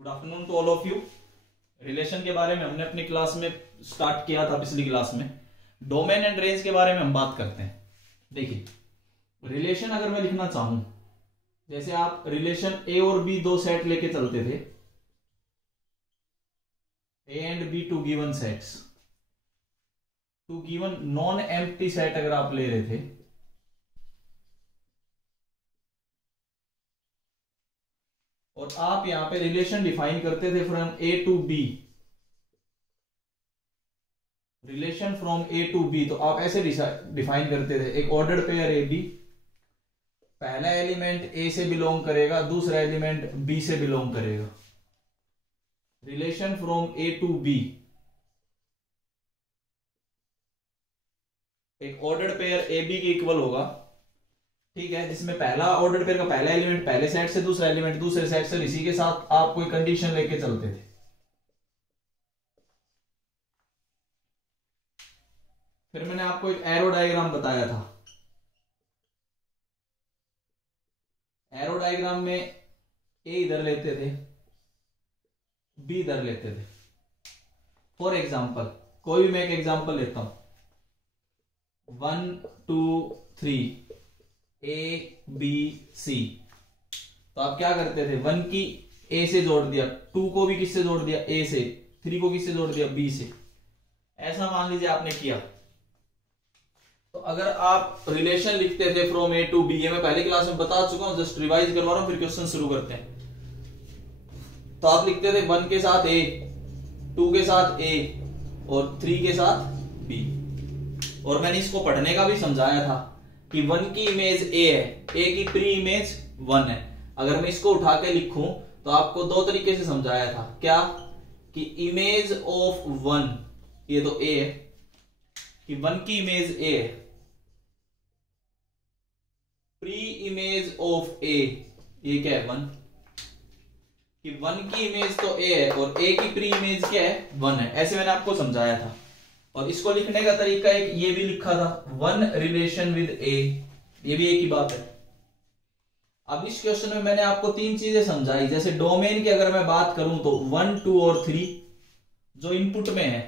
Good afternoon to all of you. Relation के बारे में हमने अपनी क्लास में स्टार्ट किया था, पिछली क्लास में डोमेन एंड रेंज के बारे में हम बात करते हैं। देखिए, रिलेशन अगर मैं लिखना चाहूं, जैसे आप रिलेशन ए और बी दो सेट लेके चलते थे, A and B two given sets, two given non empty set अगर आप ले रहे थे, और आप यहां पे रिलेशन डिफाइन करते थे from A to B, relation from A to B, तो आप ऐसे डिफाइन करते थे, एक ऑर्डर्ड पेयर ए बी, पहला एलिमेंट ए से बिलोंग करेगा, दूसरा एलिमेंट बी से बिलोंग करेगा। Relation from A to B एक ऑर्डर्ड पेयर ए बी के इक्वल होगा, ठीक है, जिसमें पहला ऑर्डर पेयर का पहला एलिमेंट पहले सेट से, दूसरा एलिमेंट दूसरे सेट से, इसी के साथ आप कोई कंडीशन लेके चलते थे। फिर मैंने आपको एक एरो डायग्राम बताया था। एरो डायग्राम में ए इधर लेते थे, बी इधर लेते थे। फॉर एग्जाम्पल, कोई भी मैं एक एग्जाम्पल लेता हूं, 1 2 3 ए बी सी, तो आप क्या करते थे, 1 की ए से जोड़ दिया, 2 को भी किससे जोड़ दिया, ए से, 3 को किससे जोड़ दिया, बी से। ऐसा मान लीजिए आपने किया। तो अगर आप रिलेशन लिखते थे फ्रॉम ए टू बी, ये मैं पहली क्लास में बता चुका हूं, जस्ट रिवाइज करवा रहा हूं, फिर क्वेश्चन शुरू करते हैं। तो आप लिखते थे 1 के साथ ए, 2 के साथ ए और 3 के साथ बी। और मैंने इसको पढ़ने का भी समझाया था कि 1 की इमेज ए है, ए की प्री इमेज 1 है। अगर मैं इसको उठा के लिखूं तो आपको दो तरीके से समझाया था, क्या कि इमेज ऑफ 1, ये तो ए है, कि 1 की इमेज ए है, प्री इमेज ऑफ ए, ये क्या है 1, कि 1 की इमेज तो ए है और ए की प्री इमेज क्या है 1 है। ऐसे मैंने आपको समझाया था। और इसको लिखने का तरीका एक ये भी लिखा था, 1 रिलेशन विद ए, ये भी एक ही बात है। अब इस क्वेश्चन में मैंने आपको 3 चीजें समझाई। जैसे डोमेन की अगर मैं बात करूं तो 1 2 और 3 जो इनपुट में है।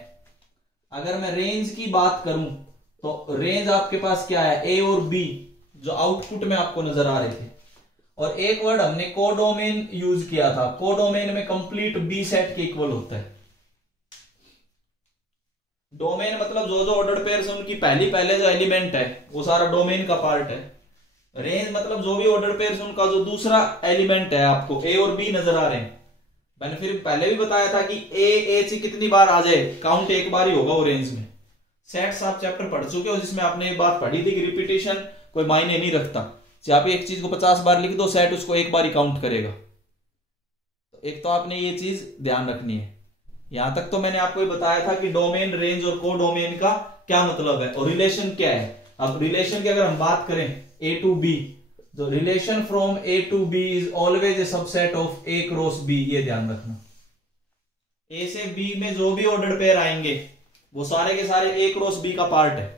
अगर मैं रेंज की बात करूं तो रेंज आपके पास क्या है, ए और बी, जो आउटपुट में आपको नजर आ रहे थे। और एक वर्ड हमने कोडोमेन यूज किया था, कोडोमेन में कंप्लीट बी सेट के इक्वल होता है। डोमेन मतलब जो जो ऑर्डर्ड पेयर्स है उनकी पहले जो एलिमेंट है वो सारा डोमेन का पार्ट है। रेंज मतलब जो भी ऑर्डर्ड पेयर्स उनका जो दूसरा एलिमेंट है, आपको ए और बी नजर आ रहे हैं। मैंने फिर पहले भी बताया था कि ए से कितनी बार आ जाए, काउंट एक बार ही होगा वो रेंज में। सेट्स आप चैप्टर पढ़ चुके हो जिसमें आपने एक बात पढ़ी थी कि रिपीटेशन कोई मायने नहीं रखता। चाहे आप एक चीज को 50 बार लिख दो, सेट उसको एक बार ही काउंट करेगा। तो एक तो आपने ये चीज ध्यान रखनी है। यहां तक तो मैंने आपको ये बताया था कि डोमेन, रेंज और कोडोमेन का क्या मतलब है और रिलेशन क्या है। अब रिलेशन की अगर हम बात करें ए टू बी, तो relation from A to B is always a subset of A cross B, ये ध्यान रखना। ए से बी में जो भी ऑर्डर्ड पेयर आएंगे वो सारे के सारे ए क्रॉस बी का पार्ट है।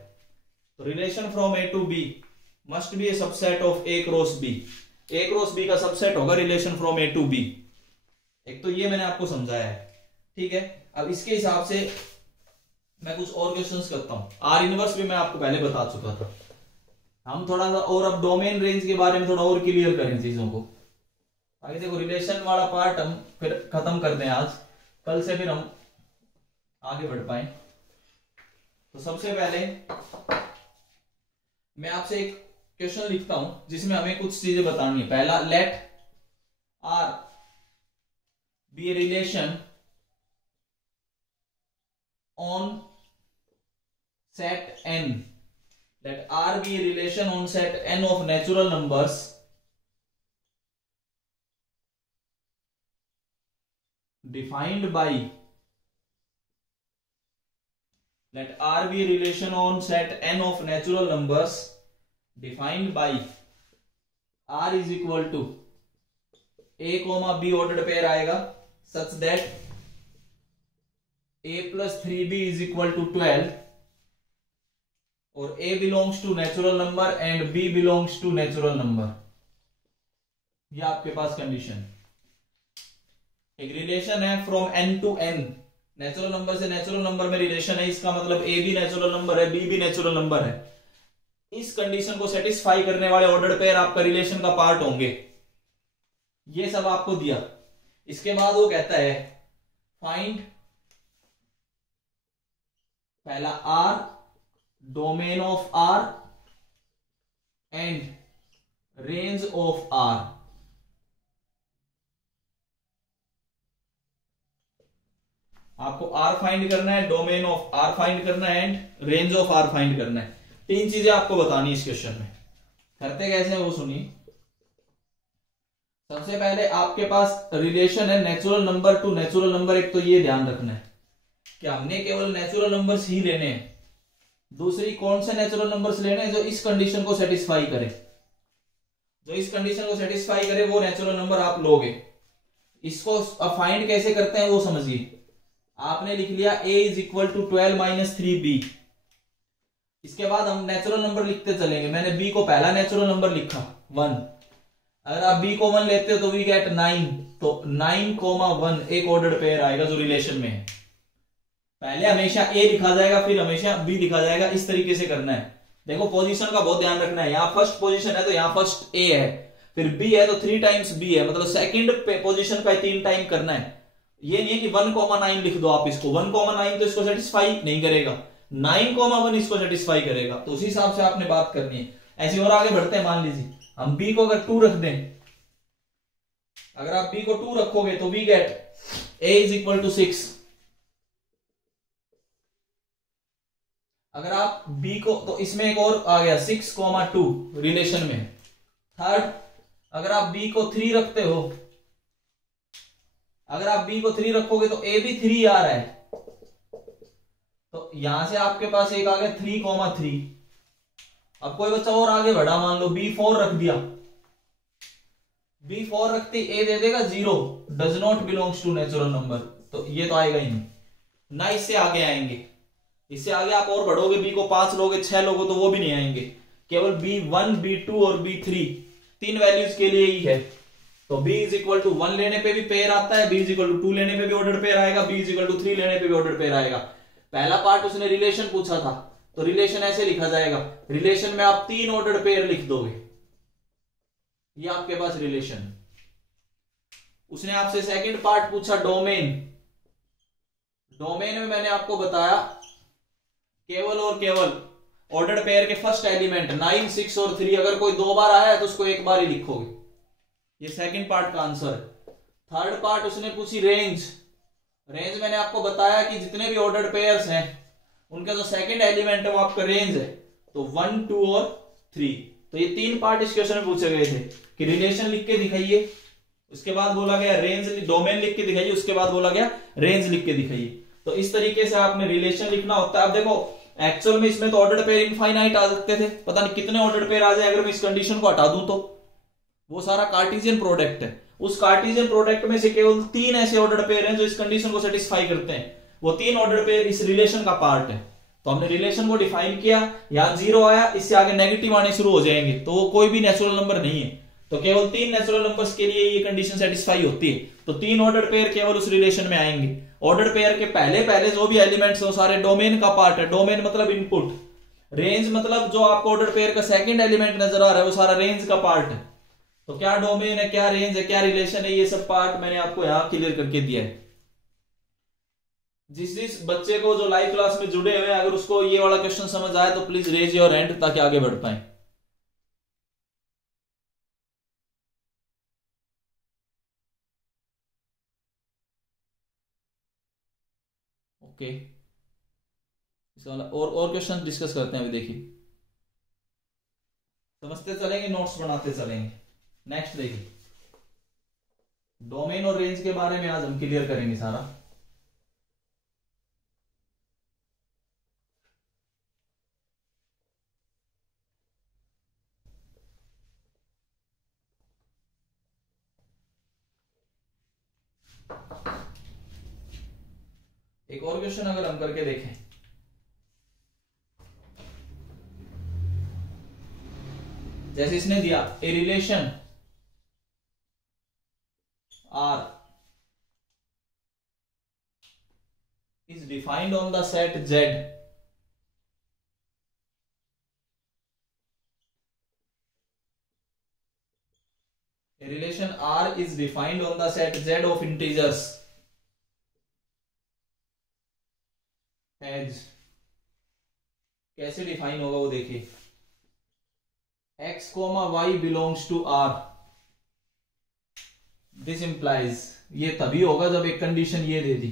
तो relation from A to B must be a subset of A cross B. A cross B का सबसेट होगा relation from A to B. एक तो ये मैंने आपको समझाया है, ठीक है। अब इसके हिसाब से मैं कुछ और क्वेश्चंस करता हूं। आर इनवर्स भी मैं आपको पहले बता चुका था। हम थोड़ा सा और अब डोमेन रेंज के बारे में थोड़ा और क्लियर करें चीजों को। आगे देखो, रिलेशन वाला पार्ट हम फिर खत्म कर दें आज, कल से फिर हम आगे बढ़ पाए। तो सबसे पहले मैं आपसे एक क्वेश्चन लिखता हूं जिसमें हमें कुछ चीजें बतानी है। पहला, let R be relation on set n, let R be a relation on set n of natural numbers defined by, let R be a relation on set n of natural numbers defined by R is equal to a comma b ordered pair आएगा such that a plus 3b is equal to 12 और a belongs to natural number and b belongs to natural number। ये आपके पास condition. एक relation है from n to n, natural number से natural number में relation है, इसका मतलब a भी नेचुरल नंबर है, b भी नेचुरल नंबर है। इस कंडीशन को सेटिस्फाई करने वाले ऑर्डर्ड पेयर आपका रिलेशन का पार्ट होंगे। ये सब आपको दिया। इसके बाद वो कहता है फाइंड पहला R, domain of R and range of R। आपको R फाइंड करना है, डोमेन ऑफ R फाइंड करना है and range of R find करना है। तीन चीजें आपको बतानी इस क्वेश्चन में। करते कैसे हैं वो सुनिए। सबसे पहले आपके पास रिलेशन है natural number two natural number. एक तो ये ध्यान रखना है कि हमने केवल नेचुरल नंबर्स ही लेने हैं। दूसरी, कौन से नेचुरल नंबर्स लेने हैं जो इस कंडीशन को सेटिस्फाई करे। जो इस कंडीशन को सेटिस्फाई करे वो नेचुरल नंबर आप लोगे। इसको फाइंड कैसे करते हैं वो समझिए। आपने लिख लिया a is equal to 12 minus 3b। इसके बाद हम नेचुरल नंबर लिखते चलेंगे। मैंने b को पहला नेचुरल नंबर लिखा 1। अगर आप b को 1 लेते हो तो वी गेट 9। तो 9,1 एक ऑर्डर्ड पेयर आएगा जो रिलेशन में है। पहले हमेशा a लिखा जाएगा, फिर हमेशा b लिखा जाएगा। इस तरीके से करना है। देखो पोजीशन का बहुत ध्यान रखना है। यहाँ फर्स्ट पोजीशन है तो यहाँ फर्स्ट a है, फिर b है तो 3 टाइम्स b है, मतलब सेकंड पोजीशन का 3 टाइम करना है। ये नहीं है कि 1,9 लिख दो आप इसको। 1,9 तो इसको सेटिस्फाई नहीं करेगा, 9,1 इसको सेटिस्फाई करेगा। तो उसी हिसाब से आपने बात करनी है। ऐसे और आगे बढ़ते हैं। मान लीजिए हम b को अगर 2 रख दें, अगर आप b को 2 रखोगे तो we get a is equal to 6। अगर आप b को, तो इसमें एक और आ गया 6,2 रिलेशन में। थर्ड, अगर आप b को 3 रखते हो, अगर आप b को 3 रखोगे तो a भी 3 आ रहा है। तो यहां से आपके पास एक आ गया 3,3। अब कोई बच्चा और आगे बढ़ा, मान लो b4 रख दिया। b4 रखते a दे देगा 0, does not belongs to natural number. तो ये तो आएगा ही नहीं ना। इससे आगे आएंगे, इससे आगे आप और बढ़ोगे, b को 5 लोगे, 6 लोगे तो वो भी नहीं आएंगे। केवल b1, b2 और b3 तीन वैल्यूज के लिए ही है। तो b इज इक्वल टू 1 लेने पे भी पेयर आता है, b इज इक्वल टू 2 लेने पे भी ऑर्डर पेयर आएगा, b इज इक्वल टू 3 लेने पे भी ऑर्डर पेयर आएगा। पहला पार्ट उसने रिलेशन पूछा था, तो रिलेशन ऐसे लिखा जाएगा। रिलेशन में आप 3 ऑर्डर पेयर लिख दोगे। ये आपके पास रिलेशन। उसने आपसे सेकंड पार्ट पूछा डोमेन। डोमेन में मैंने आपको बताया केवल और केवल ऑर्डर पेयर के फर्स्ट एलिमेंट 9, 6 और 3 अगर कोई 2 बार आया है तो उसको एक बार ही लिखोगे। ये सेकंड पार्ट का आंसर है। थर्ड पार्ट उसने पूछी रेंज। रेंज मैंने आपको बताया कि जितने भी ऑर्डर्ड पेयर्स हैं उनका जो सेकंड एलिमेंट है वो आपका रेंज है। तो 1, 2 और 3। तो ये 3 पार्ट इस क्वेश्चन में पूछे गए थे कि रिलेशन लिख के दिखाइए, उसके बाद बोला गया रेंज, डोमेन लिख के दिखाइए, उसके बाद बोला गया रेंज लिख के दिखाइए। तो इस तरीके से आपने रिलेशन लिखना होता है। अब देखो एक्चुअल में इसमें तो ऑर्डर्ड पेयर इनफाइनाइट आ सकते थे, पता नहीं कितने ऑर्डर्ड पेयर आ जाए। अगर मैं इस कंडीशन को हटा दूं तो वो सारा कार्टेशियन प्रोडक्ट है। उस कार्टेशियन प्रोडक्ट में से केवल 3 ऐसे ऑर्डर्ड पेयर हैं जो इस कंडीशन को सेटिस्फाई करते हैं। वो 3 ऑर्डर्ड पेयर इस रिलेशन का पार्ट है। तो हमने रिलेशन को डिफाइन किया, यहां 0 आया, इससे आगे नेगेटिव आने शुरू हो जाएंगे तो वो कोई भी नेचुरल नंबर नहीं है। तो केवल 3 नेचुरल नंबर्स के लिए ये कंडीशन सेटिस्फाई होती है। तो 3 ऑर्डर्ड पेयर केवल उस रिलेशन में आएंगे। ऑर्डर्ड पेयर के पहले पहले जो भी एलिमेंट्स वो सारे डोमेन का पार्ट है। डोमेन मतलब इनपुट, रेंज मतलब जो आपको ऑर्डर पेयर का सेकंड एलिमेंट नजर आ रहा है वो सारा रेंज का पार्ट है। तो क्या डोमेन है, क्या रेंज है, क्या रिलेशन है, ये सब पार्ट मैंने आपको यहां क्लियर करके दिया है। जिस बच्चे को जो लाइव क्लास में जुड़े हुए हैं अगर उसको ये वाला क्वेश्चन समझ आए तो प्लीज रेज योर हैंड ताकि आगे बढ़ पाए। ओके, इसका वाला और क्वेश्चन डिस्कस करते हैं। अभी देखिए, समझते चलेंगे, नोट्स बनाते चलेंगे। नेक्स्ट देखिए, डोमेन और रेंज के बारे में आज हम क्लियर करेंगे सारा। एक और क्वेश्चन अगर हम करके देखें, जैसे इसने दिया a relation R defined on the set Z. A relation R is defined on the set Z of integers as, कैसे डिफाइन होगा वो देखिए, x, y belongs to R. This implies, ये तभी होगा जब एक कंडीशन ये दे दी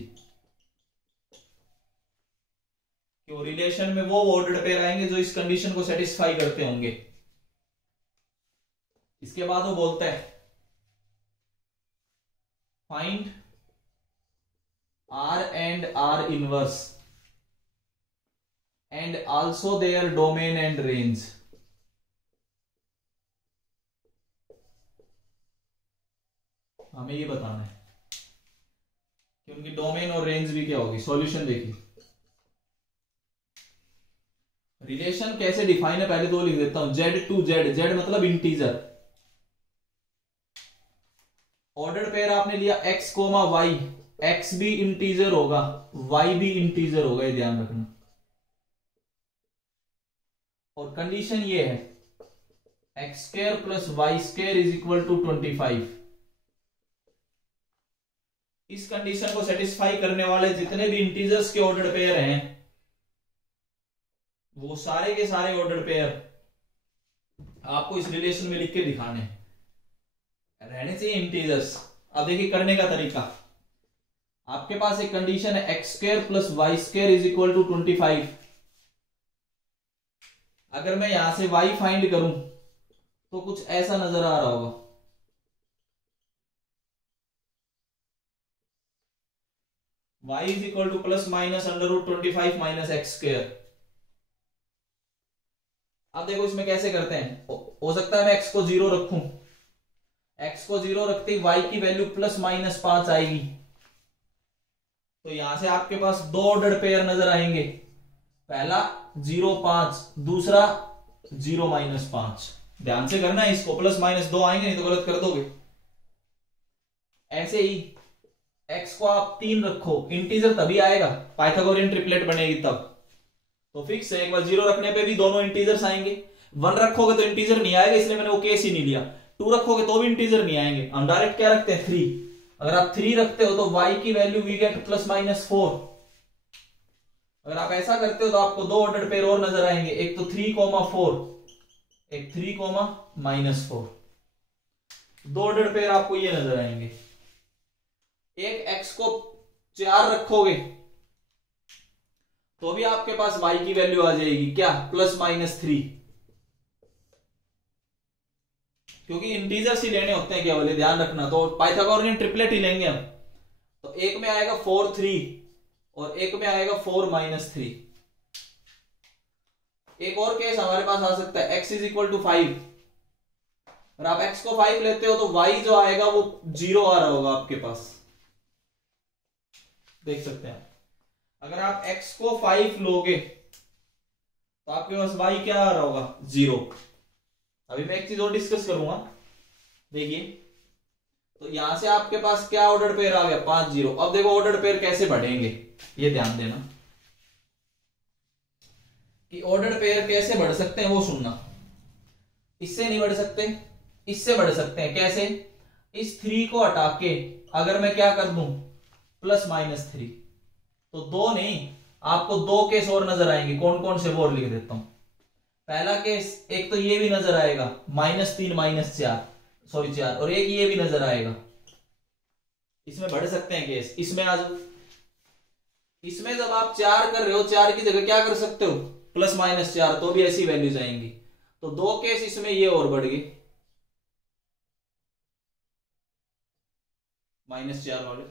कि वो रिलेशन में वो ऑर्डर्ड पेयर आएंगे जो इस कंडीशन को सेटिस्फाई करते होंगे। इसके बाद वो बोलता है find R and R inverse and also their domain and range. हमें ये बताना है कि उनकी डोमेन और रेंज भी क्या होगी। सॉल्यूशन देखिए, रिलेशन कैसे डिफाइन है पहले तो लिख देता हूं, Z टू Z, Z मतलब इंटीजर, ऑर्डर पेयर आपने लिया x, y, x भी इंटीजर होगा, y भी इंटीजर होगा, ये ध्यान रखना। और कंडीशन ये है x² plus y² is equal to 25। इस कंडीशन को सेटिस्फाई करने वाले जितने भी इंटीजर्स के ऑर्डर पेयर हैं वो सारे के सारे ऑर्डर पेयर आपको इस रिलेशन में लिख के दिखाने रहने चाहिए इंटीजर्स। अब देखिए करने का तरीका, आपके पास एक कंडीशन है x² plus y² is equal to 25। अगर मैं यहां से y फाइंड करूं तो कुछ ऐसा नजर आ रहा होगा, y is equal two plus minus √25 minus x²। अब देखो इसमें कैसे करते हैं, हो सकता है मैं x को 0 रखूं, x को 0 रखते ही y की वैल्यू प्लस माइनस 5 आएगी, तो यहां से आपके पास दो ऑर्डर्ड पेयर नजर आएंगे, पहला 0 5, दूसरा 0 माइनस 5। ध्यान से करना है इसको, प्लस माइनस 2 आएंगे, नहीं तो गलत कर दोगे। ऐसे ही x को आप 3 रखो, इंटीजर तभी आएगा, पाइथागोरियन ट्रिपलेट बनेगी तब, तो फिक्स है एक बार 0 रखने पे भी दोनों इंटीजर्स आएंगे। 1 रखोगे तो इंटीजर नहीं आएगा, इसलिए मैंने वो केस ही नहीं लिया। 2 रखोगे तो भी इंटीजर नहीं आएंगे, हम डायरेक्ट क्या रखते हैं 3। अगर आप 3 रखते हो तो y की value we get plus minus 4। अगर आप ऐसा करते हो तो आपको दो ऑर्डर पेयर और नजर आएंगे, एक तो 3,4, एक 3,-4। दो ऑर्डर पेयर आपको ये नजर आएंगे। एक x को 4 रखोगे तो भी आपके पास y की वैल्यू आ जाएगी क्या, प्लस माइनस 3, क्योंकि इंटीजर्स ही लेने होते हैं केवल, ध्यान रखना। तो पाइथागोरियन ट्रिपलेट ही लेंगे हम, तो एक में आएगा 4 3 और एक में आएगा 4 माइनस 3। एक और केस हमारे पास आ सकता है x इज इक्वल टू 5। अगर आप x को 5 लेते हो तो y जो आएगा वो 0 आ रहा होगा आपके पास, देख सकते हैं। अगर आप x को 5 लोगे तो आपके पास y क्या आ रहा होगा 0। अभी मैं एक चीज और डिस्कस करूंगा, देखिए तो यहां से आपके पास क्या ऑर्डर पेयर आ गया 5 0। अब देखो ऑर्डर पेयर कैसे बढ़ेंगे, ये ध्यान देना कि ऑर्डर पेयर कैसे बढ़ सकते हैं वो सुनना। इससे नहीं बढ़ सकते, इससे बढ़ सकते हैं। कैसे, इस 3 को हटा के अगर मैं क्या कर दूं प्लस माइनस 3, तो 2 नहीं आपको 2 केस और नजर आएंगे। कौन कौन से वो और लिख देता हूं। पहला केस, एक तो ये भी नजर आएगा -3 -4, सॉरी 4, और एक ये भी नजर आएगा। इसमें बढ़ सकते हैं केस। इसमें आज इसमें जब आप 4 कर रहे हो, 4 की जगह क्या कर सकते हो प्लस माइनस 4, तो भी ऐसी वैल्यूज आएंगी। तो 2 केस इसमें ये और बढ़ गए -4 वाले।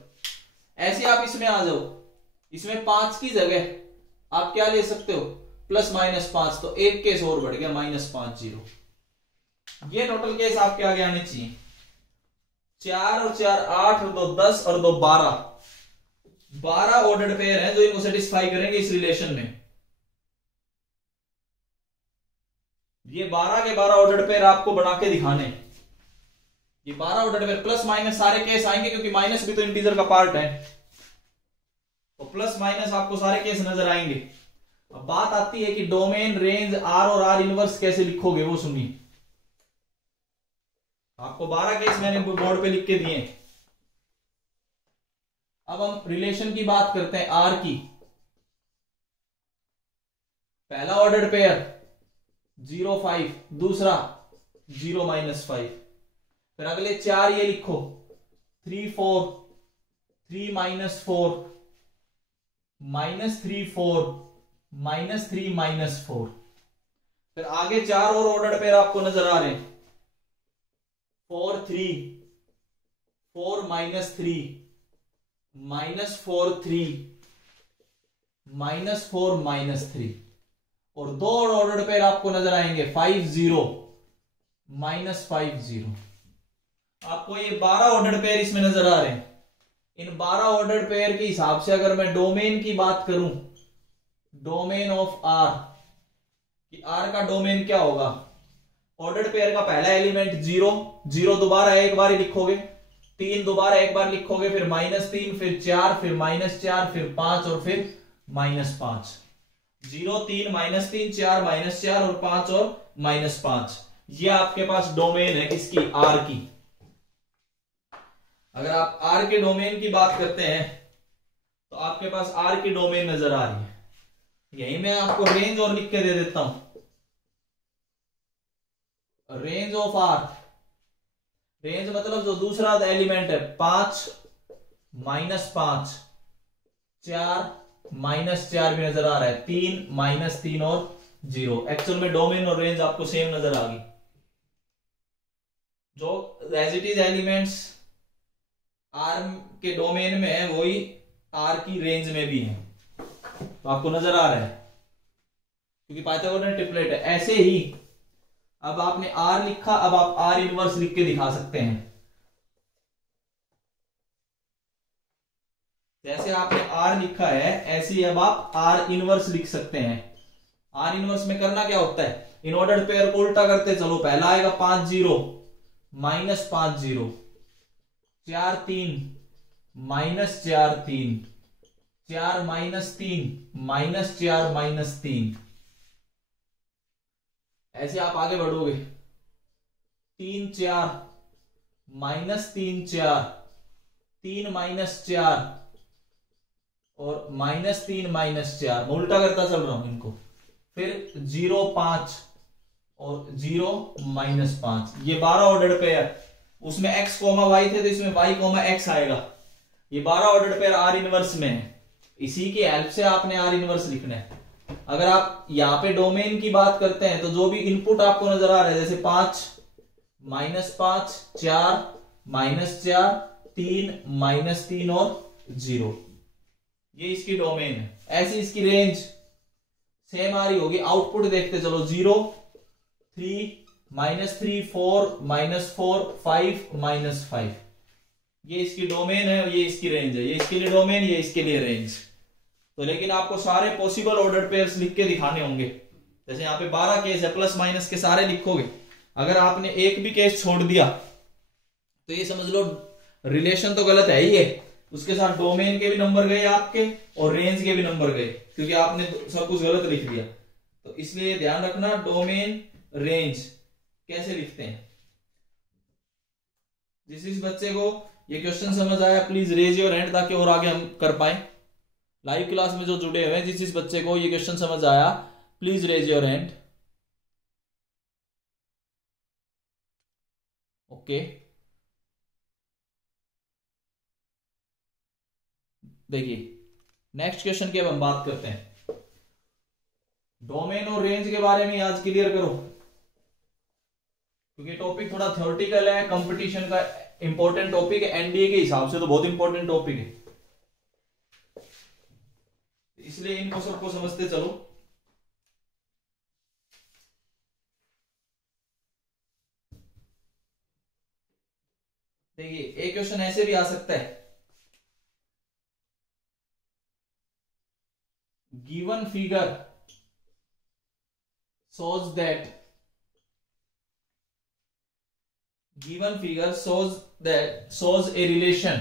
ऐसे आप इसमें आ जाओ, इसमें 5 की जगह आप क्या ले सकते हो प्लस माइनस 5, तो एक केस और बढ़ गया -5 0। ये टोटल केस आपके आगे आने चाहिए। 4 और 4 8 और 2 10 और 2 12 ऑर्डर्ड पेयर हैं जो इनको सेटिस्फाई करेंगे इस रिलेशन में। ये 12 के 12 ऑर्डर्ड पेयर आपको बना के दिखाने। ये 12 ऑर्डर्ड पेयर प्लस माइनस सारे केस आएंगे, क्योंकि माइनस भी तो इंटीजर का पार्ट है। तो प्लस माइनस आपको सारे केस नजर आएंगे। अब बात आती है कि डोमेन, रेंज, आर और आर इनवर्स कैसे लिखोगे, वो सुनिए। आपको 12 केस मैंने बोर्ड पे लिख के दिए। अब हम रिलेशन की बात करते हैं, आर की। पहला ऑर्डर्ड पेयर 0 5, दूसरा 0 -5। फिर अगले 4 ये लिखो 3 4, 3 -4, -3 4, -3 -4। फिर आगे 4 और ऑर्डर्ड पेयर आपको नजर आ रहे हैं, 4 3, 4 -3, -4 3, -4 -3। और 2 और ऑर्डर्ड पेयर आपको नजर आएंगे 5 0, -5 0। आपको ये 12 ऑर्डर्ड पेयर इसमें नजर आ रहे हैं। इन 12 ऑर्डर्ड पेयर के हिसाब से अगर मैं डोमेन की बात करूं, डोमेन ऑफ आर, कि आर का डोमेन क्या होगा। ऑर्डर्ड पेयर का पहला एलिमेंट 0, 0 दोबारा एक बार ही लिखोगे, 3 दोबारा एक बार लिखोगे, फिर -3, फिर 4, फिर -4, फिर 5 और फिर -5। 0 3 -3 4 -4 और 5 और -5। ये आपके पास डोमेन है किसकी, आर की। अगर आप आर के डोमेन की बात करते हैं तो आपके पास आर की डोमेन नजर आ रही है। यही मैं आपको रेंज और लिख के दे देता हूं। रेंज ऑफ आर, रेंज मतलब जो दूसरा एलिमेंट है 5 -5, 4 -4 भी नजर आ रहा है, 3 -3 और 0। एक्चुअल में डोमेन और रेंज आपको सेम नजर आ गई। जो as it is elements R के डोमेन में है वही आर की रेंज में भी है, तो आपको नजर आ रहा है क्योंकि पाइथागोरस ट्रिपलेट है। ऐसे ही अब आपने आर लिखा, अब आप आर इनवर्स लिख के दिखा सकते हैं। जैसे आपने आर लिखा है ऐसे ही अब आप आर इनवर्स लिख सकते हैं। आर इनवर्स में करना क्या होता है, इन ऑर्डर्ड पेयर को उल्टा करते चलो। पहला आएगा 5 0, -5 0, 4 3, -4 3, 4 -3, -4 -3। ऐसे आप आगे बढ़ोगे, 3 4, -3 4, 3 -4 और -3 -4। मैं उल्टा करता चल रहा हूं इनको। फिर 0 5 और 0 -5। ये 12 ऑर्डर्ड पेयर, उसमें x, y थे तो इसमें y, x आएगा। ये 12 ऑर्डर्ड पेयर आर इनवर्स में है। इसी की हेल्प से आपने आर इनवर्स लिखना है। अगर आप यहां पे डोमेन की बात करते हैं तो जो भी इनपुट आपको नजर आ रहा है, जैसे 5 -5, 4 -4, 3 -3 और 0, ये इसकी डोमेन है। ऐसी इसकी रेंज सेम आ रही होगी। आउटपुट देखते चलो, 0 3 -3 4 -4 5 -5। ये इसकी डोमेन है, ये इसकी रेंज है। ये इसके लिए डोमेन, ये इसके लिए रेंज। तो लेकिन आपको सारे पॉसिबल ऑर्डर पेयर्स लिख के दिखाने होंगे। जैसे यहाँ पे 12 केस है, प्लस माइनस के सारे लिखोगे। अगर आपने एक भी केस छोड़ दिया तो ये समझ लो रिलेशन तो गलत है ही है, उसके साथ डोमेन के भी नंबर गए आपके और रेंज के भी नंबर गए, क्योंकि आपने सब कुछ गलत लिख दिया। तो इसलिए ध्यान रखना, डोमेन रेंज कैसे लिखते हैं। जिस बच्चे को ये क्वेश्चन समझ आया प्लीज रेज योर हैंड, ताकि और आगे हम कर पाए। लाइव क्लास में जो जुड़े हुए हैं, जिस बच्चे को ये क्वेश्चन समझ आया please raise your hand. Okay, देखिए नेक्स्ट क्वेश्चन की अब हम बात करते हैं। डोमेन और रेंज के बारे में आज क्लियर करो, क्योंकि टॉपिक थोड़ा थ्योरेटिकल है, कंपटीशन का इंपॉर्टेंट टॉपिक है, एनडीए के हिसाब से तो बहुत इंपॉर्टेंट टॉपिक है, इसलिए इनको सबको समझते चलो। देखिए एक क्वेश्चन ऐसे भी आ सकता है, given figure shows that shows a relation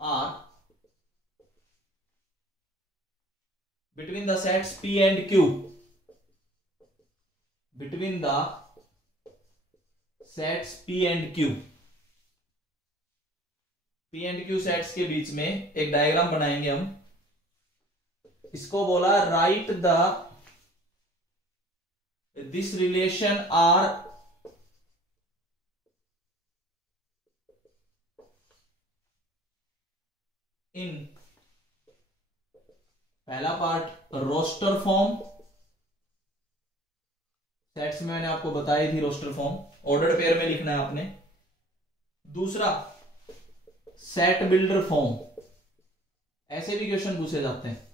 R between the sets P and Q, between the sets P and Q, P and Q sets के बीच में एक डायग्राम बनाएंगे हम। इसको बोला write the this relation R in, पहला part roster form, sets में मैंने आपको बताई थी रोस्टर फॉर्म, ऑर्डर्ड पेयर में लिखना है आपने। दूसरा सेट बिल्डर फॉर्म, ऐसे भी क्वेश्चन पूछे जाते हैं।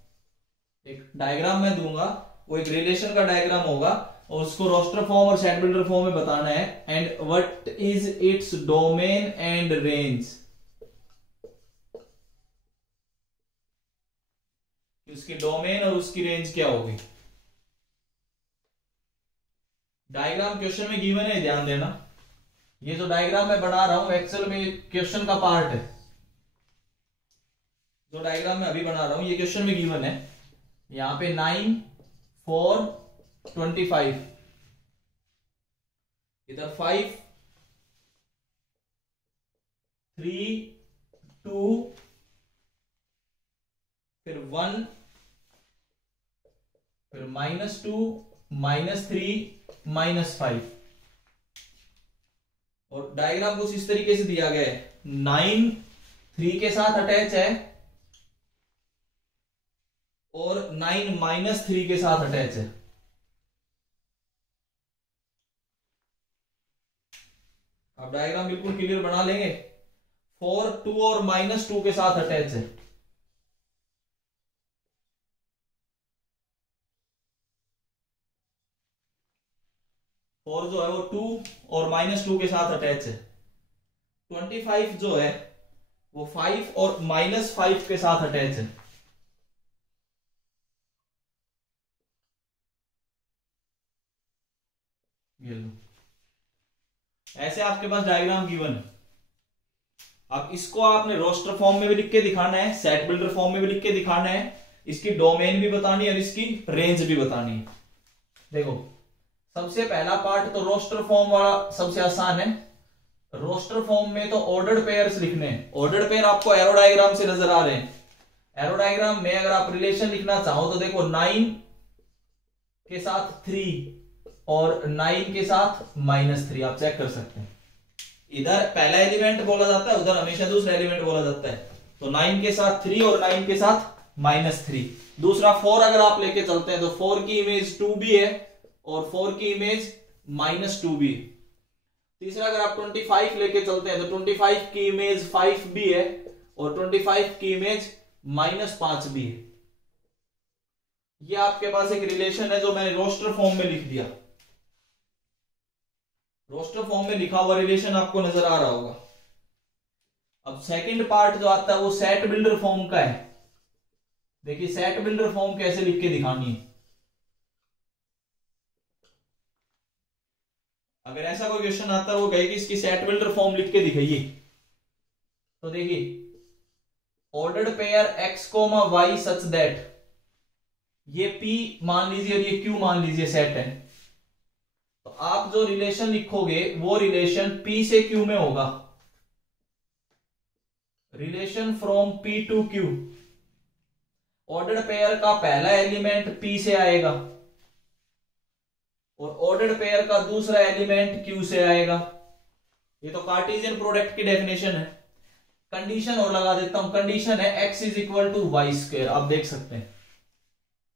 एक डायग्राम मैं दूंगा, वो एक रिलेशन का डायग्राम होगा और उसको रोस्टर फॉर्म और सेट बिल्डर फॉर्म में बताना है। And what is its domain and range, उसकी डोमेन और उसकी रेंज क्या होगी। डायग्राम क्वेश्चन में गिवन है, ध्यान देना। ये जो डायग्राम मैं बना रहा हूं एक्चुअल में क्वेश्चन का पार्ट है। जो डायग्राम मैं अभी बना रहा हूं ये क्वेश्चन में गिवन है। यहां पे 9 4 25, इधर 5 3 2 फिर 1 फिर -2 -3 -5, और डायग्राम कुछ इस तरीके से दिया गया है। 9 3 के साथ अटैच है और 9 -3 के साथ अटैच है। अब डायग्राम बिल्कुल क्लियर बना लेंगे। 4 2 और -2 के साथ अटैच है। और जो है वो 2 और -2 के साथ अटैच है। 25 जो है वो 5 और -5 के साथ अटैच है। ये लो, ऐसे आपके पास डायग्राम गिवन है। अब इसको आपने रोस्टर फॉर्म में भी लिख के दिखाना है, सेट बिल्डर फॉर्म में भी लिख के दिखाना है, इसकी डोमेन भी बतानी है और इसकी रेंज भी बतानी है। देखो सबसे पहला पार्ट तो रोस्टर फॉर्म वाला सबसे आसान है। रोस्टर फॉर्म में तो ऑर्डर्ड पेयर्स लिखने हैं। ऑर्डर्ड पेयर आपको एरो डायग्राम से नजर आ रहे हैं। एरो डायग्राम में अगर आप रिलेशन लिखना चाहो तो देखो 9 के साथ 3 और 9 के साथ -3, आप चेक कर सकते हैं। इधर पहला एलिमेंट बोला जाता है, उधर हमेशा दूसरा एलिमेंट बोला जाता है। तो 9 के साथ 3 और 9 के साथ -3। दूसरा 4 अगर आप लेके चलते हैं तो 4 की इमेज 2 भी है और 4 की इमेज -2 भी है। तीसरा अगर आप 25 लेके चलते हैं तो 25 की इमेज 5 भी है और 25 की इमेज -5 भी है। ये आपके पास एक रिलेशन है जो मैंने रोस्टर फॉर्म में लिख दिया। रोस्टर फॉर्म में लिखा हुआ रिलेशन आपको नजर आ रहा होगा। अब सेकंड पार्ट जो आता है वो सेट बिल्डर फॉर्म का है। देखिए सेट बिल्डर फॉर्म कैसे लिख के दिखानी है। अगर ऐसा कोई क्वेश्चन आता है वो कहे कि इसकी सेट बिल्डर फॉर्म लिख के दिखाइए, तो देखिए ordered pair x, y such that, ये p मान लीजिए और ये q मान लीजिए सेट है। तो आप जो रिलेशन लिखोगे वो रिलेशन p से q में होगा। Relation from p to q, ordered pair का पहला एलिमेंट p से आएगा और ऑर्डर्ड पेयर का दूसरा एलिमेंट q से आएगा। ये तो कार्टेशियन प्रोडक्ट की डेफिनेशन है। कंडीशन और लगा देता हूं, कंडीशन है x is equal to y square. आप देख सकते हैं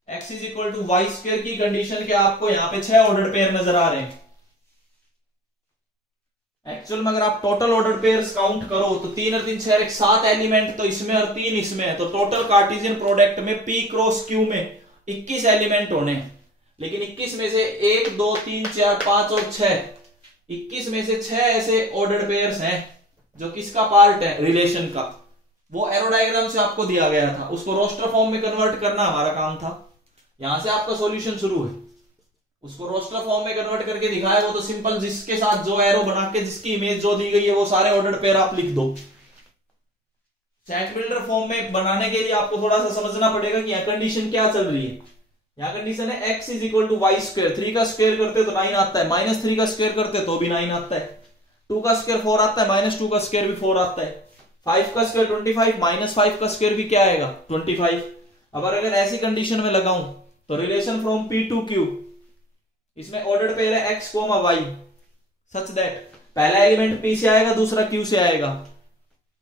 x is equal to y square की कंडीशन के आपको यहां पे 6 ऑर्डर्ड पेयर नजर आ रहे हैं। एक्चुअल में अगर आप टोटल ऑर्डर्ड पेयर्स काउंट करो तो 3 और 3 6 7 एलिमेंट तो इसमें और 3 इसमें है। तो टोटल कार्टेशियन प्रोडक्ट में p क्रॉस q में 21 एलिमेंट होने हैं। लेकिन 21 में से 1 2 3 4 5 और 6, 21 में से 6 ऐसे ऑर्डर्ड पेयर्स हैं जो किसका पार्ट है, रिलेशन का। वो एरो डायग्राम से आपको दिया गया था, उसको रोस्टर फॉर्म में कन्वर्ट करना हमारा काम था। यहां से आपका सॉल्यूशन शुरू है। उसको रोस्टर फॉर्म में कन्वर्ट करके दिखाया वो तो सिंपल, जिसके साथ जो एरो बना के जिसकी इमेज जो दी गई है वो सारे ऑर्डर्ड पेयर आप लिख दो। सेट बिल्डर फॉर्म में बनाने के लिए आपको थोड़ा सा समझना पड़ेगा कि यहाँ कंडीशन क्या चल रही है। यहाँ कंडीशन है x is equal to y square, 3 का स्क्वायर करते तो 9 आता है, -3 का स्क्वायर करते तो भी 9 आता है, 2 का स्क्वायर 4 आता है, -2 का स्क्वायर भी 4 आता है, 5 का स्क्वायर 25, -5 का स्क्वायर भी क्या आएगा 25। अब अगर ऐसी कंडीशन में लगाऊं तो relation from P to Q, इसमें ऑर्डर पेयर है x, y, सच दैट पहला एलिमेंट P से आएगा, दूसरा Q से आएगा।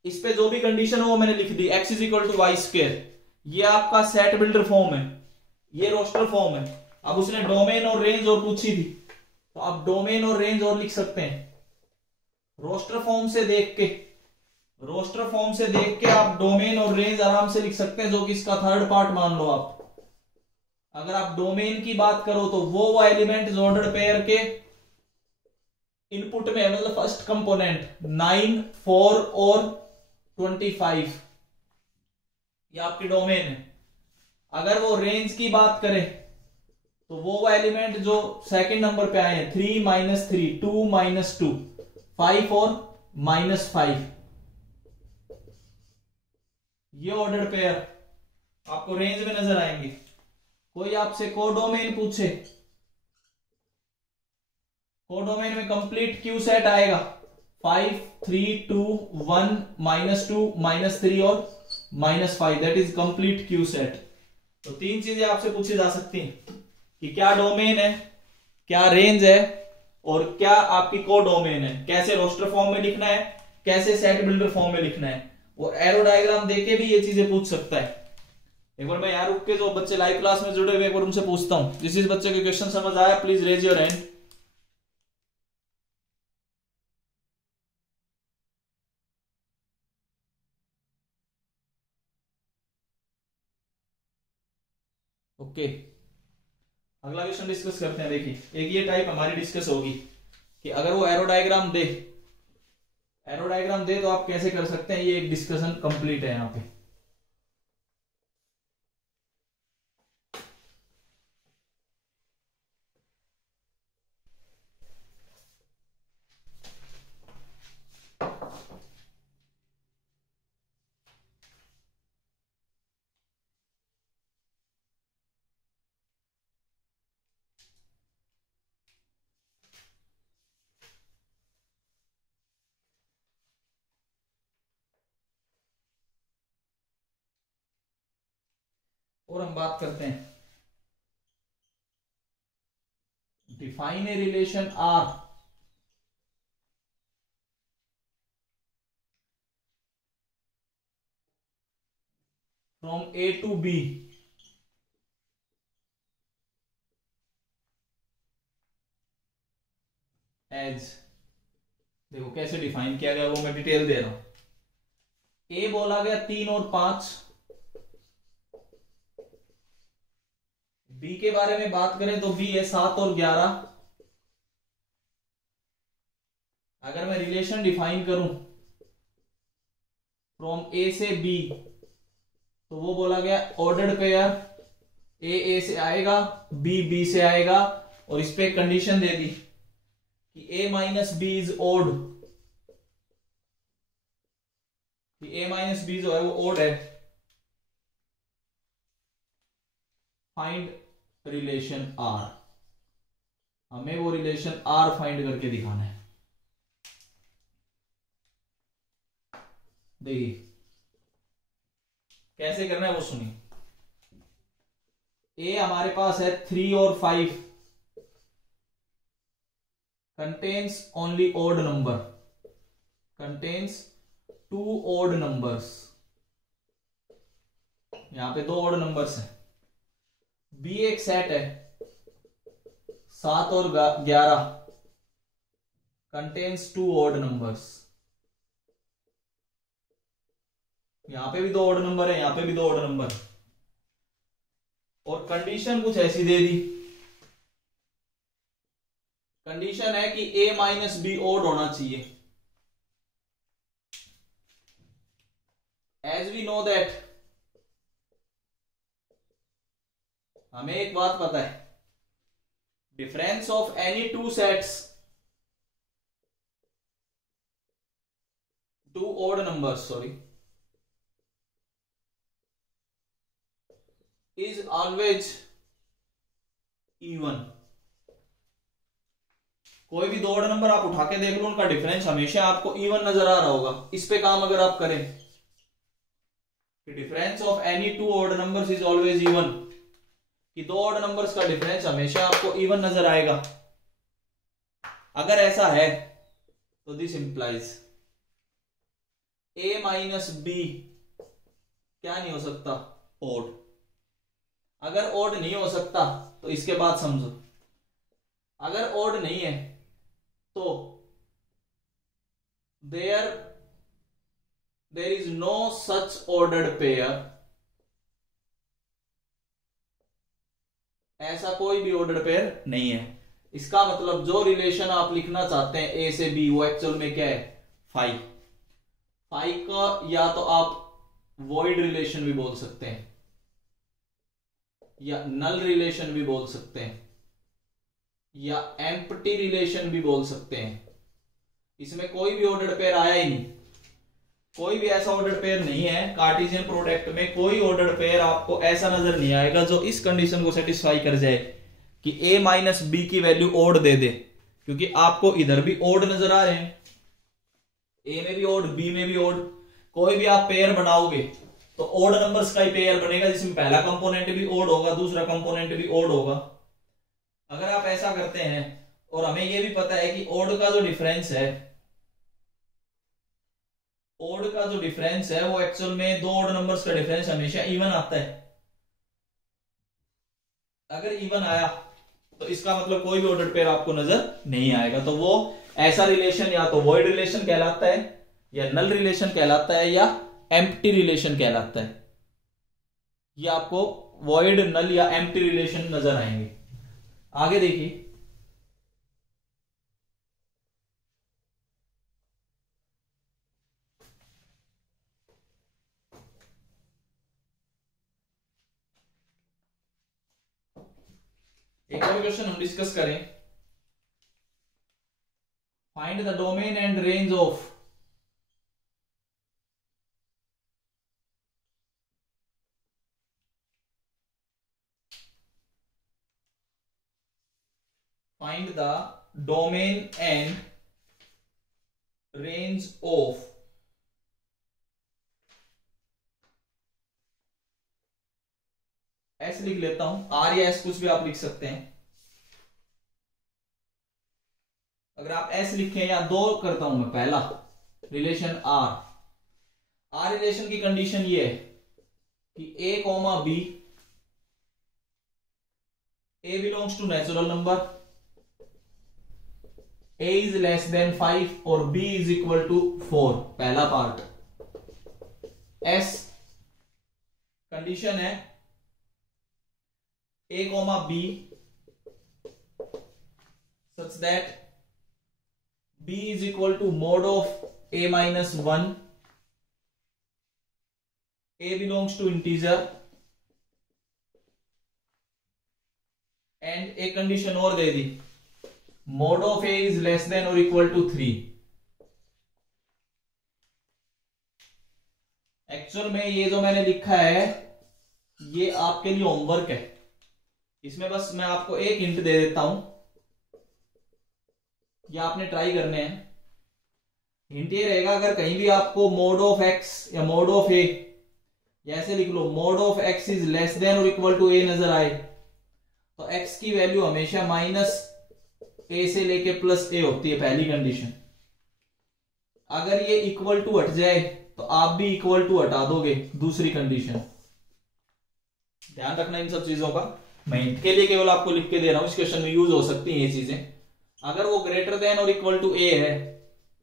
इस पे जो भी कंडीशन है वो मैंने लिख दी, x is equal to y square. ये आपका सेट बिल्डर फॉर्म है, ये रोस्टर फॉर्म है। अब उसने डोमेन और रेंज और पूछी थी, तो आप डोमेन और रेंज और लिख सकते हैं। रोस्टर फॉर्म से देख के आप डोमेन और रेंज आराम से लिख सकते हैं, जो कि इसका थर्ड पार्ट मान लो आप। अगर आप डोमेन की बात करो तो वो एलिमेंट जो ऑर्डर पेयर के इनपुट में, मतलब फर्स्ट कंपोनेंट 9, 4 और 25, ये आपकी डोमेन है। अगर वो रेंज की बात करें तो वो एलिमेंट जो सेकंड नंबर पे आए हैं, 3, -3, 2, -2, 5 और -5, ये ऑर्डर पेयर आपको रेंज में नजर आएंगे। कोई आपसे कोडोमेन पूछे, कोडोमेन में कंप्लीट क्यू सेट आएगा, 5, 3, 2, 1, -2, -3 और -5, that is complete Q set. तो 3 चीजें आपसे पूछी जा सकती हैं कि क्या डोमेन है, क्या रेंज है और क्या आपकी कोडोमेन है। कैसे रोस्टर फॉर्म में लिखना है, कैसे सेट बिल्डर फॉर्म में लिखना है, वो एरो डायग्राम देके भी ये चीजें पूछ सकता है। एक बार मैं यार रुक के जो बच्चे लाइव क्लास में जुड़े हुए एक बार उनसे पूछता हूं, जिस बच्चे के क्वेश्चन समझ आया please raise your hand. Okay, अगला क्वेश्चन डिस्कस करते हैं। देखिए एक ये टाइप हमारी डिस्कस होगी कि अगर वो एरो डायग्राम दे तो आप कैसे कर सकते हैं, ये एक डिस्कशन कंप्लीट है यहां पे। और हम बात करते हैं define a relation R from A to B as, देखो कैसे डिफाइन किया गया वो मैं डिटेल दे रहा हूं। ए बोला गया 3 और 5, बी के बारे में बात करें तो बी है 7 और 11। अगर मैं रिलेशन डिफाइन करूं फ्रॉम ए से बी तो वो बोला गया ऑर्डर्ड पेयर, ए से आएगा, बी से आएगा, और इस पे कंडीशन दे दी कि a minus B is odd, a minus B जो है वो ओड है। फाइंड रिलेशन आर, हमें वो रिलेशन आर फाइंड करके दिखाना है। देखिए कैसे करना है वो सुनिए। ए हमारे पास है 3 और 5, contains only odd number, contains 2 odd numbers, यहां पे 2 ओड नंबर्स हैं। बी एक सेट है 7 और 11, कंटेन्स 2 ओड नंबर्स, यहां पे भी 2 ओड नंबर है, यहां पे भी 2 ओड नंबर, और कंडीशन कुछ ऐसी दे दी। कंडीशन है कि a माइनस बी ओड होना चाहिए। एज वी नो दैट, हमें एक बात पता है, difference of any 2 sets, 2 odd numbers, sorry, is always even. कोई भी दो ऑड नंबर आप उठा के देख लो, उनका डिफरेंस हमेशा आपको इवन नजर आ रहा होगा। इस पे काम अगर आप करें, difference of any two odd numbers is always even, कि दो ऑड नंबर्स का डिफरेंस हमेशा आपको इवन नजर आएगा। अगर ऐसा है तो this implies a minus B क्या नहीं हो सकता, ओड। अगर ओड नहीं हो सकता तो इसके बाद समझो, अगर ओड नहीं है तो there is no such ordered pair, ऐसा कोई भी ऑर्डर्ड पेयर नहीं है। इसका मतलब जो रिलेशन आप लिखना चाहते हैं ए से बी, वो एक्चुअल में क्या है, फाई। फाई का या तो आप वॉइड रिलेशन भी बोल सकते हैं या नल रिलेशन भी बोल सकते हैं या एम्प्टी रिलेशन भी बोल सकते हैं। इसमें कोई भी ऑर्डर्ड पेयर आया ही नहीं, कोई भी ऐसा ऑर्डर्ड पेयर नहीं है। कार्टेशियन प्रोडक्ट में कोई ऑर्डर्ड पेयर आपको ऐसा नजर नहीं आएगा जो इस कंडीशन को सेटिस्फाई कर जाए कि a माइनस बी की वैल्यू ओड दे दे, क्योंकि आपको इधर भी ओड नजर आ रहे हैं, a में भी ओड, b में भी ओड। कोई भी आप पेयर बनाओगे तो ओड नंबर्स का ही पेयर बनेगा, जिसमें पहला कंपोनेंट भी ओड होगा, दूसरा कंपोनेंट भी ओड होगा। अगर आप ऐसा करते हैं, और हमें यह भी पता है कि ओड का जो डिफरेंस है, ओड का जो डिफरेंस है वो एक्चुअल में दो ओड नंबर्स का डिफरेंस हमेशा इवन आता है। अगर इवन आया तो इसका मतलब कोई भी ऑर्डर पेयर आपको नजर नहीं आएगा। तो वो ऐसा रिलेशन या तो वॉइड रिलेशन कहलाता है, या नल रिलेशन कहलाता है, या एम्प्टी रिलेशन कहलाता है। ये आपको वॉइड, नल या एम्प्टी रिलेशन नजर आएंगे। आगे देखिए, एक और क्वेश्चन हम डिस्कस करें। Find the domain and range of find the domain and range of S लिख लेता हूं, आर या एस कुछ भी आप लिख सकते हैं। अगर आप एस लिखें या दो करता हूं मैं, पहला रिलेशन आर रिलेशन की कंडीशन ये है कि a comma B, a belongs to natural number, a is less than 5 और b इज इक्वल टू 4, पहला पार्ट। एस कंडीशन है a comma b such that b is equal to mod of a minus 1, a belongs to integer, and एक condition और दे दी, mod of a is less than or equal to 3। Actual में ये जो मैंने लिखा है ये आपके लिए होमवर्क है। इसमें बस मैं आपको एक हिंट दे देता हूं, ये आपने ट्राई करने हैं। हिंट ये रहेगा, अगर कहीं भी आपको मोड ऑफ एक्स या मोड ऑफ ए, ऐसे लिख लो, mod of x is less than और इक्वल टू ए नजर आए, तो एक्स की वैल्यू हमेशा माइनस ए से लेके प्लस ए होती है, पहली कंडीशन। अगर ये इक्वल टू हट जाए तो आप भी इक्वल टू हटा दोगे, दूसरी कंडीशन। ध्यान रखना इन सब चीजों का, मैं इनके लिए केवल आपको लिख के दे रहा हूं, इस क्वेश्चन में यूज हो सकती हैं ये चीजें। अगर वो ग्रेटर देन और इक्वल टू ए है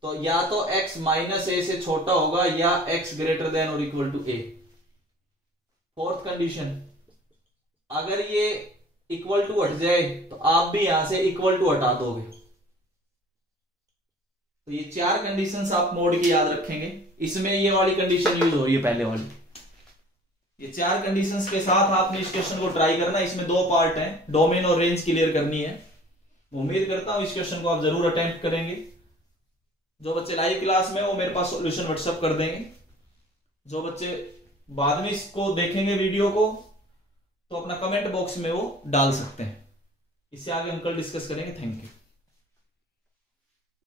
तो या तो x माइनस ए से छोटा होगा या x ग्रेटर देन और equal to A. Fourth condition, अगर ये इक्वल टू हट जाए तो आप भी यहां से इक्वल टू हटा दोगे। तो ये चार कंडीशंस आप मोड की याद रखेंगे। इसमें ये वाली कंडीशन यूज हो रही है, पहले वाली। ये चार कंडीशंस के साथ आपने इस क्वेश्चन को ट्राई करना। इसमें दो पार्ट हैं, डोमेन और रेंज क्लियर करनी है। उम्मीद करता हूं इस क्वेश्चन को आप जरूर अटेम्प्ट करेंगे। जो बच्चे लाइव क्लास में, वो मेरे पास सॉल्यूशन व्हाट्सएप कर देंगे। जो बच्चे बाद में इसको देखेंगे वीडियो को, तो अपना कमेंट बॉक्स में वो डाल सकते हैं। इससे आगे हम कल डिस्कस करेंगे। Thank you.